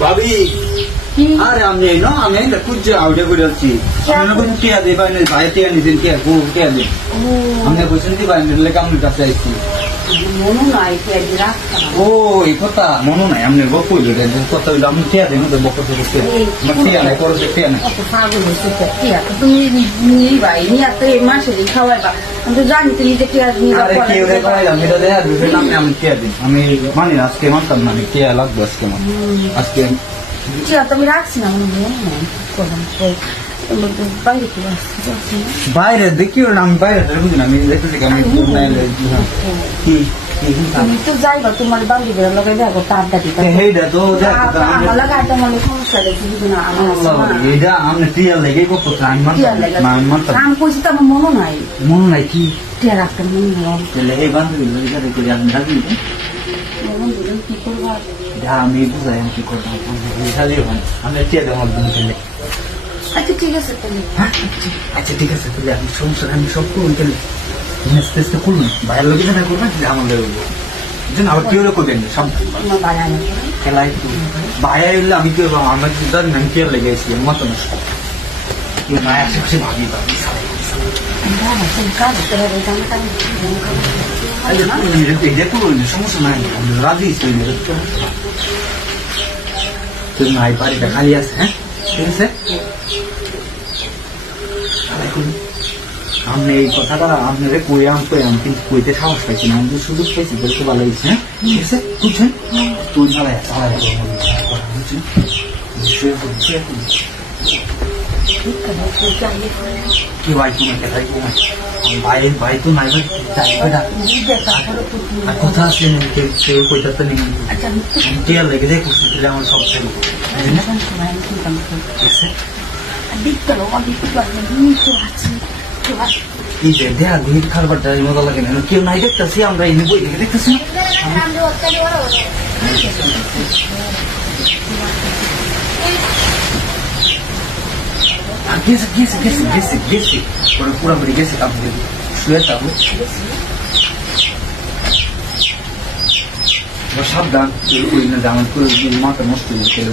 ভাবি আরে আমি এই না আমি কুচ আউটে করে যাচ্ছি আমি না কোনো টিয়া দেই বাইরে ভাই টিয়া নিছেন টিয়া গো টিয়া দেই আমি বলছেন দি বাইরে লেগে আমি কাছে আইছি মনো নাই টিয়া দি রাখা ও এই কথা মনো নাই আমি গপ কইলো যে কথা হইলো আমি টিয়া দেই না বকতে বকতে মানে টিয়া নাই করে টিয়া নাই কত পাগল হইছে টিয়া তুমি নিই ভাই নি এত মাসে দি খাওয়াইবা আমি তো জানি তুমি যে টিয়া নি আরে কি ওরে কই আমি তো দেয়া দুই নাম আমি টিয়া দিই আমি মানি না আজকে মানতাম না টিয়া লাগবে আজকে টিয়া তুমি রাখছি না মনে হয় কোন বাইরে কি বাইরে দেখিও না আমি বাইরে বুঝি না আমি দেখতেছি আমি কি তুমি তো যাইবা তোমার বান্ধবীরা লগাই দেখো তার দাদি এইটা তো আমার লাগা একটা মনে সমস্যা দেখি বুঝি না এইটা আমি টিয়া লেগে কত টাইম আমি কইছি তো আমার মনে নাই মনে নাই কি টিয়া রাখতে মনে নাই এই বান্ধবী করে আমি রাখি কি করবো আমি বুঝাই আমি কি করবো আমি টিয়া দেওয়ার জন্য আচ্ছা ঠিক আছে আচ্ছা ঠিক আছে তাহলে আমি সমস্যা আমি সব করুন তাহলে চেষ্টা করুন বাইরের লোক না করবেন আমার লোক আবার কেউ করবেন সব খেলায় বাইরে এলে আমি কেউ আমার জানি আমি কেউ লেগে গেছি মতো নষ্ট কেউ না আশেপাশে ভাবি সমস্যা নাই রাজি তুই নাই বাড়িটা খালি আছে হ্যাঁ ঠিক আছে আমি এই কথাটা আপনারে কই আমি কিন্তু কইতে সাহস পাইছি না আমি সুযোগ পাইছি বলতে ভালো হয়েছে হ্যাঁ ঠিক আছে বুঝছেন তুই কি ভাই তোমাকে ভাই ভাই ভাই তো নাই কথা আছে কেউ কইতে নেই টিয়ার লেগে দেয় করছি দিলে আমার সব ছিল এই যে দেয়া দুই খারবারটা মজা লাগে না কেউ নাই দেখতেছি আমরা এই বই দেখে দেখতেছি গেছে গেছে গেছে গেছে গেছে পুরোপুরি গেছে আপনি শুয়ে থাকবো সাবধান ওই না আমার করে মাথা নষ্ট হয়ে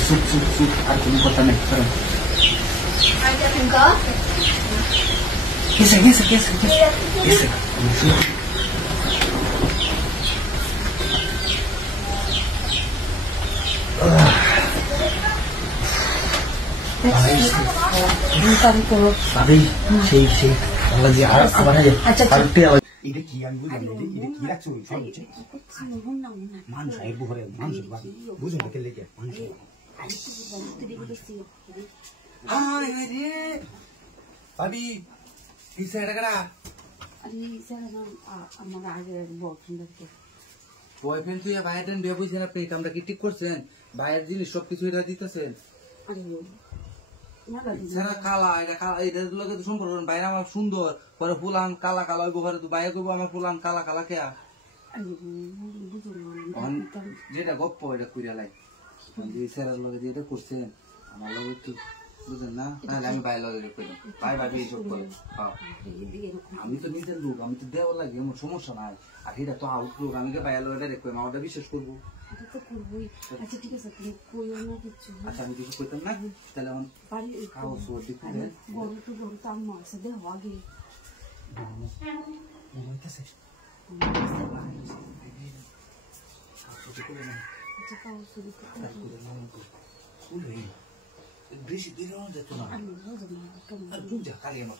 সুপ সুপ সুপ আর কোনো কথা নেই গেছে গেছে গেছে গেছে সেই সেই আবার এটা কি আমি বুঝলাম না এটা কি রাখছো মানুষ আইবো ঘরে মানুষ বুঝুন না কেলে কে মানুষ ভাবি এই সাইডা কারা আমার আগের বয়ফ্রেন্ড তুই ভাইয়ের বিয়ে বুঝছেন আপনি আমরা কি ঠিক করছেন ভাইয়ের জিনিস সবকিছু এটা দিতেছেন কালা এটা কালা এটার লোকে তো সম্পর্ক বাইরে আমার সুন্দর পরে ফুলান কালা কালা ওই ঘরে তো বাইরে করবো আমার ফুলান কালা কালা কে যেটা গপ্প এটা কুড়িয়া লাই সেরার লগে যেটা করছেন আমার লগে একটু বুঝলেন না তাহলে আমি বাইরে লগে করলাম ভাই ভাবি এইসব করে আমি তো নিজের লোক আমি তো দেওয়া লাগে আমার সমস্যা নাই আর এটা তো আউট লোক আমি বাইরে লগে ডাইরেক্ট করলাম আমারটা বিশ্বাস করবো আচ্ছা ঠিক আছে তুমি কইও না কিছু আচ্ছা আমি কিছু করতাম না তাহলে আমার খাওয়া শোয়া দিতে বড় তো আম্মা আছে দেখো আগে বেশি দিন যেত না খালি আমার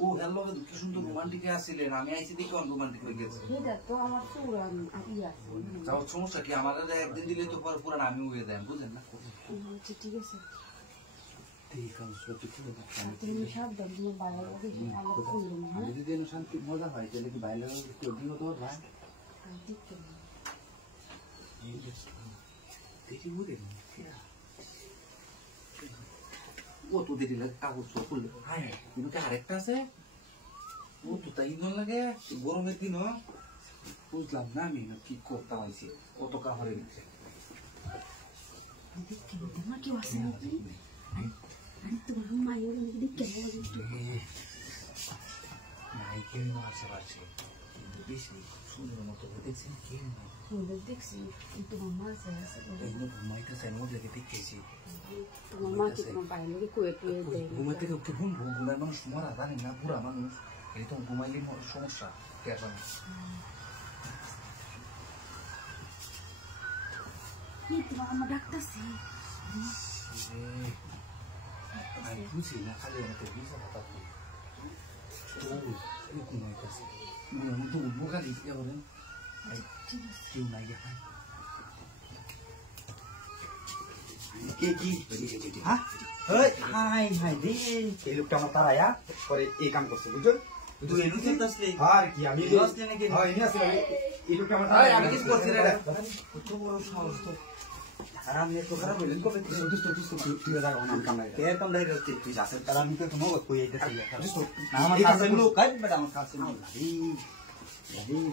ও হেলো কি সুন্দর রোমান্টিক আসছিলেন আমি আইসি দেখে রোমান্টিক হয়ে গেছে সমস্যা কি আমাদের একদিন দিলে তো পুরান আমি হয়ে যায় বুঝলেন না ঠিক আছে যদি শান্তি মজা হয় তাহলে কি বাইরে বিগত ভাই ও তো দেরি লাগে কাগজ করলে হ্যাঁ কিন্তু আরেকটা আছে ও তো তাই লাগে গরমের দিন বুঝলাম না আমি কি করতে পারছি কত কাপড়ের ভিতরে আসে বেশি সুন্দর মতো দেখছি কি দেখছি তোমার মা আছে ঘুমাইতেছে এর মধ্যে দেখেছি তোমার মা কি তোমার বাইরে লোকে কুয়ে টুয়ে দেয় ঘুমাইতে ঘুমায় মানুষ মরা জানি না পুরা মানুষ এই তো ঘুমাইলে সমস্যা কেন তোমার আমার ডাক্তারছি আমি বুঝি না খালি আমাকে ভিসা কথা ঘুমাইতেছে বোকালি বলেন কেউ নাই দেখা এই লোকটা আমার তারায়া পরে এই কাম করছে বুঝছো তুই এনু চেতাসলি আর কি আমি লসলি নাকি হ্যাঁ এনে আসলে এই লোকটা আমার আমি কিছু করছি না কত বড় সাহস তো আর আমি এত খারাপ হইলেন কবে তুই রাখ আমি কাম নাই কে কাম দাই করতে তুই যাস তারা আমি তো কোনো কই আইতেছি আমার কাছে লোক কাজ বেটা আমার কাছে লোক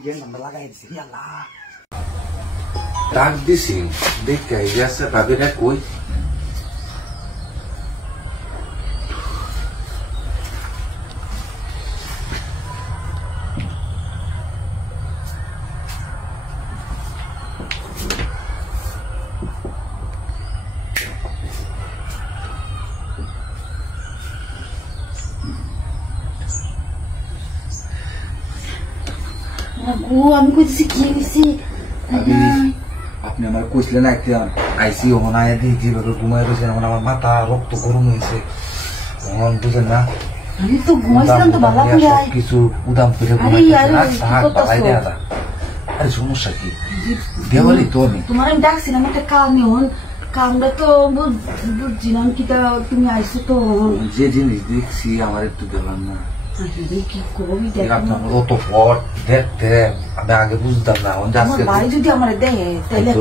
যে নাম্বার লাগাই দিছি আল্লাহ ডাক দিছি দেখে গেছে ভাবিরা কই আমি কইতেছি কি হয়েছে আপনি আমার কইছিলেন একটা আইসি ওখানে আয় দিয়ে যেভাবে ঘুমাই রয়েছে এখন আমার মাথা রক্ত গরম হয়েছে তখন বুঝেন না আমি তো ঘুমাইছিলাম তো ভালো করে কিছু উদাম করে আরে সমস্যা কি দেওয়ালি তো আমি তোমার আমি ডাকছিলাম একটা কাম এখন কামটা তো বুঝছিলাম কি তুমি আইসো তো যে জিনিস দেখছি আমার একটু গেলাম না কি করবি আপনার অত পর দেখতে আমি আগে বুঝতাম না আমার ভাই যদি আমার দেয় তাহলে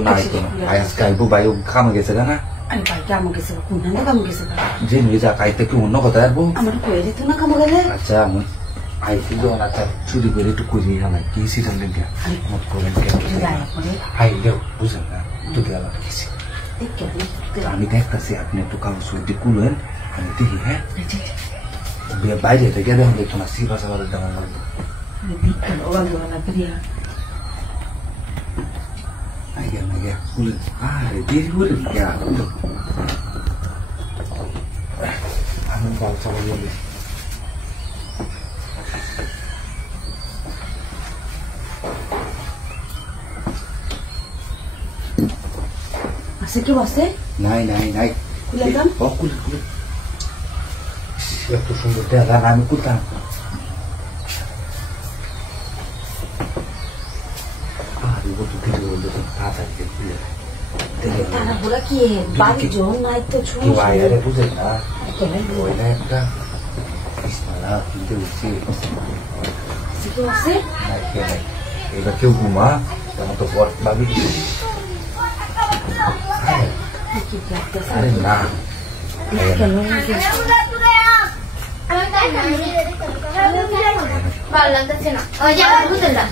আজকে আইবো ভাই খামে গেছে না আরে ভাই কাম গেছে কোন কাম গেছে যে নিয়ে যা খাইতে কি অন্য কথা আসবো আমার কয়ে দিত না কাম গেলে আচ্ছা আমি আইসি যখন আচ্ছা চুরি করে একটু করি হালাই কি সিটার লেগে মত করেন আই দেও বুঝেন না একটু গেলাম গেছি আমি দেখতেছি আপনি একটু কাগজ সুইটি কুলেন আমি দেখি হ্যাঁ বাইরে থেকে দেখুন দেখতো না সিবা সাবার দেওয়া লাগবে আগে আগে কুলেন আরে দেরি করে আমি বাল চালা বলি আছে কেউ আছে নাই নাই নাই খুলে দাম খুলে খুলে এত সুন্দর দেখা আমি কোথাও আরে ও তো কিছু বলতে তাড়াতাড়ি খুলে তারা বলা কি বাড়ি জন নাই তো কি বাইরে বুঝে না ওই না একটা ইসমালা কিনতে উঠছি কেউ আছে নাই কে নাই এবার কেউ ঘুমা তেমন তো বর ভাবি আরে না ভালো লাগতেছে না ওই যে আমার বুঝলেন না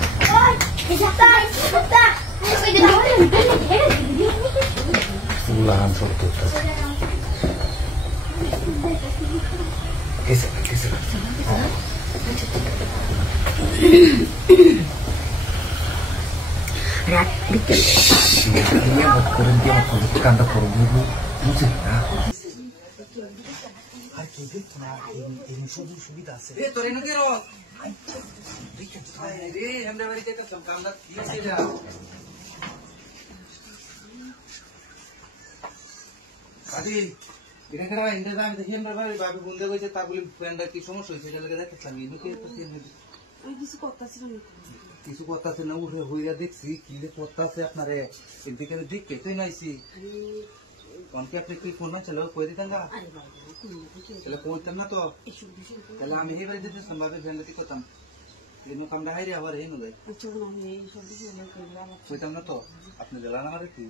উলান সত্য কেসে কেসে কান্দা করবো বুঝে না আর কি দেখতো না এই সুযোগ সুবিধা আছে কি সমস্যা হয়েছে কিছু কথা আছে না উঠে হইয়া দেখছি কি যে কথা আছে আপনার এদিকে দেখে তুই নাইছি কনকে আপনি কি ফোন ছিল কই দিতেন না তাহলে কইতাম না তো তাহলে আমি এই বাড়িতে দিতাম ভাবে ফ্যামিলি করতাম এই কামটা হাইরে আবার এই নয় কইতাম না তো আপনি দিলেন আমার কি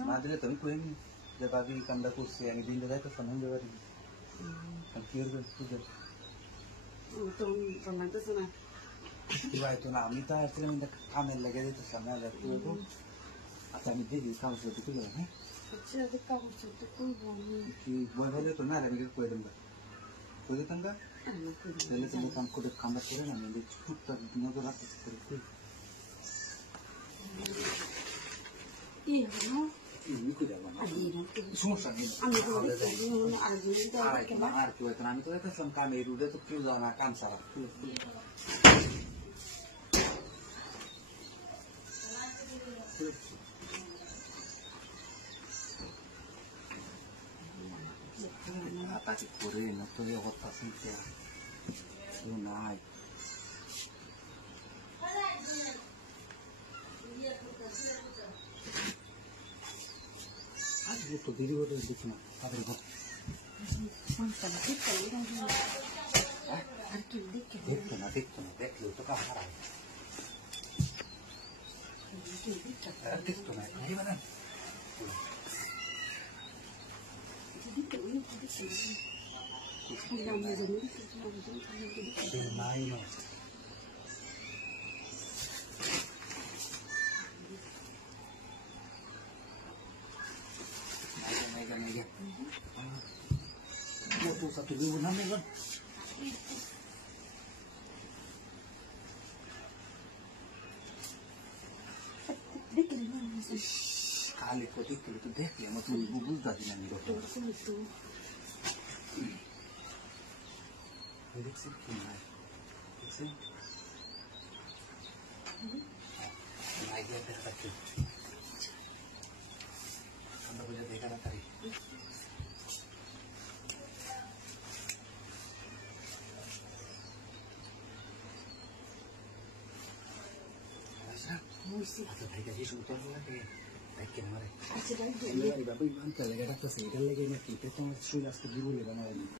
না দিলে তুমি কইনি যে ভাবি কামটা করছি আমি দিন যাইতে সামনে যাবারি কি করবে না আমি তো আসছিলাম কামের লেগে যেতেছিলাম না আচ্ছা আমি দেখি কাম করতে তুলে হ্যাঁ কি বই হলে তো না আমি করে দেবো করে তাঙ্গা তাহলে তুমি কাম করে কামটা করে না আমি টুকটাক নজর রাখতেছি করে কি হলো এমনি করে যাবো না সমস্যা নেই আর কেউ এখন আমি তো দেখতেছিলাম কামে রুডে তো কেউ যাও না কাম সারা তাকে করে না তো অবস্থা শুনছে নাই আজকে তো দেরি করে দেখি না তাদের ঘর দেখতো না দেখলেও তো কাজ হারায় দেখতো না এবার নাই না Một satu ribu enam kan? Kali kau itu deh, ya mau tuh bubul tadi nanti dokter. Lihat sih, gimana? Lihat sih. Lagi ada kaki. Anda punya dekada tadi. Atau tadi tadi sudah lagi, baik yang mana? Ini bapak iman kalau kita tuh sih, kalau lagi nanti kita tuh sudah sedih boleh banget.